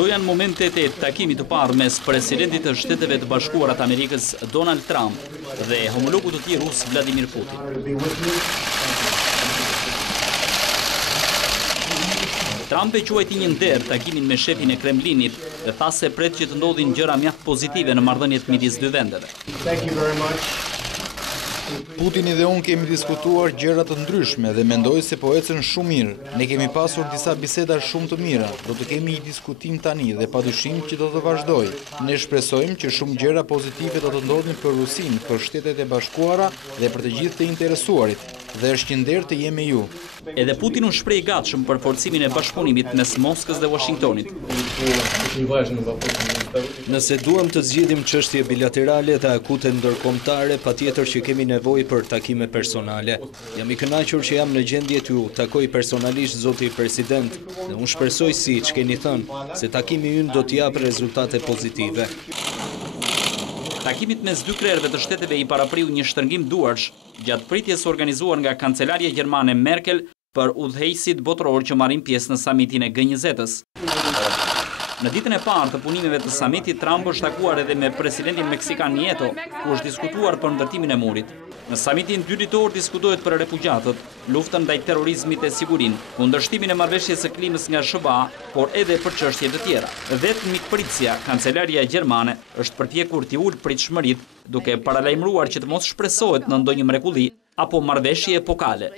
Këto janë momentet e takimit të parë mes presidentit të Shteteve të Bashkuara të Amerikës Donald Trump dhe homologut të tij rus Vladimir Putin. Trump e quajti një nder takimin me shefin e Kremlinit dhe tha se pret që të ndodhin gjëra mjaft pozitive në marrëdhëniet midis dy vendeve. Putini dhe unë kemi diskutuar gjëra të ndryshme dhe mendoj se po ecën shumë mirë. Ne kemi pasur disa biseda shumë të mira. Do të kemi një diskutim tani dhe padyshim që do të vazhdoj. Ne shpresojmë që shumë gjëra pozitive do të ndodhin për Rusinë, për Shtetet e Bashkuara dhe për të gjithë të interesuarit. Dhe është një nder të jemi ju. Edhe Putin u shpreh gatshëm për forcimin e bashkëpunimit mes Moskës dhe Washingtonit. Nëse duam të zgjidhim çështje bilaterale dhe akute ndërkombëtare, patjetër që kemi nevojë për takime personale. Jam i kënaqur që jam në gjendje t'ju takoj personalisht zoti president dhe unë shpresoj siç keni thënë se takimi ynë do të japë rezultate pozitive. Takimit mes dy krerëve të shteteve i parapriu një shtërngim duarsh gjatë pritjes organizuar nga kancelarja gjermane Merkel për udhëheqësit botëror që marrin pjesë në samitin e G20-s. Në ditën e parë të punimeve të samitit, Trump është takuar edhe me presidentin meksikan Nieto, ku është diskutuar për ndërtimin e murit. Në samitin dyditor diskutohet për refugjatët, luftën ndaj terrorizmit e sigurinë, kundërshtimin e marrëveshjes së klimës nga SBA, por edhe për çështje të tjera. Vetë mikpritësia, kancelaria gjermane, është përpjekur t'i ulë pritshmëritë, duke paralajmëruar që të mos shpresohet në ndonjë mrekulli apo marrëveshje epokale.